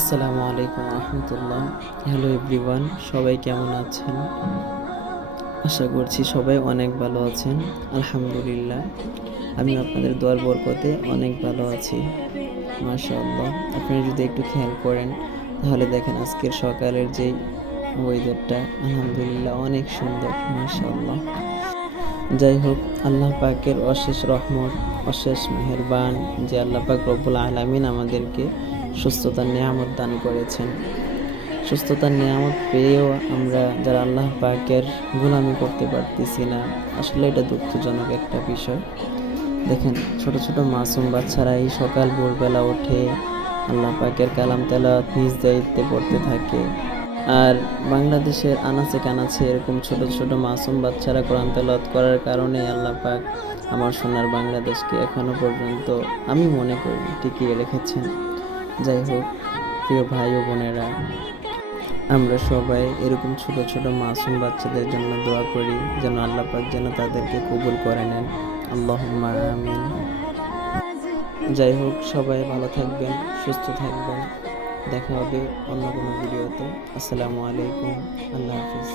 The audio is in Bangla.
আসসালামু আলাইকুম রহমতুল্লাহ। হ্যালো এভরিওয়ান, সবাই কেমন আছেন? আশা করছি সবাই অনেক ভালো আছেন। আলহামদুলিল্লাহ, আমি আপনাদের দোয়ার বরকতে অনেক ভালো আছি। মাশাআল্লাহ, আপনারা যদি একটু খেয়াল করেন, তাহলে দেখেন আজকের সকালের যেই ওয়েদারটা আলহামদুলিল্লাহ অনেক সুন্দর, মাশাআল্লাহ। যাই হোক, আল্লাহ পাকের অশেষ রহমত, অশেষ মেহেরবান যে আল্লাহ পাক রব্বুল আলামিন আমাদেরকে সুস্থতার নিয়ামত দান করেছেন। সুস্থতার নিয়ামত পেয়েও আমরা যারা আল্লাহ পাকের গোলামি করতে পারতেছি না, আসলে এটা দুঃখজনক একটা বিষয়। দেখেন, ছোট ছোট মাসুম বাচ্চারা এই সকাল, ভোরবেলা ওঠে আল্লাহ পাকের কালাম তেলাওয়াত নিজ দায়িত্বে পড়তে থাকে। আর বাংলাদেশের আনাচে কানাচে এরকম ছোট ছোট মাসুম বাচ্চারা কোরআন তেলাওয়াত করার কারণে আল্লাহ পাক আমার সোনার বাংলাদেশকে এখনও পর্যন্ত আমি মনে করি টিকিয়ে রেখেছেন। যাই হোক, প্রিয় ভাই ও বোনেরা, আমরা সবাই এরকম ছোট ছোট মাসুম বাচ্চাদের জন্য দোয়া করি, যেন আল্লাহ পাক যেন তাদেরকে কবুল করে নেন। আল্লাহ আমিন। যাই হোক, সবাই ভালো থাকবেন, সুস্থ থাকবেন। দেখা হবে অন্য কোনো ভিডিওতে। আসসালামু আলাইকুম। আল্লাহ হাফিজ।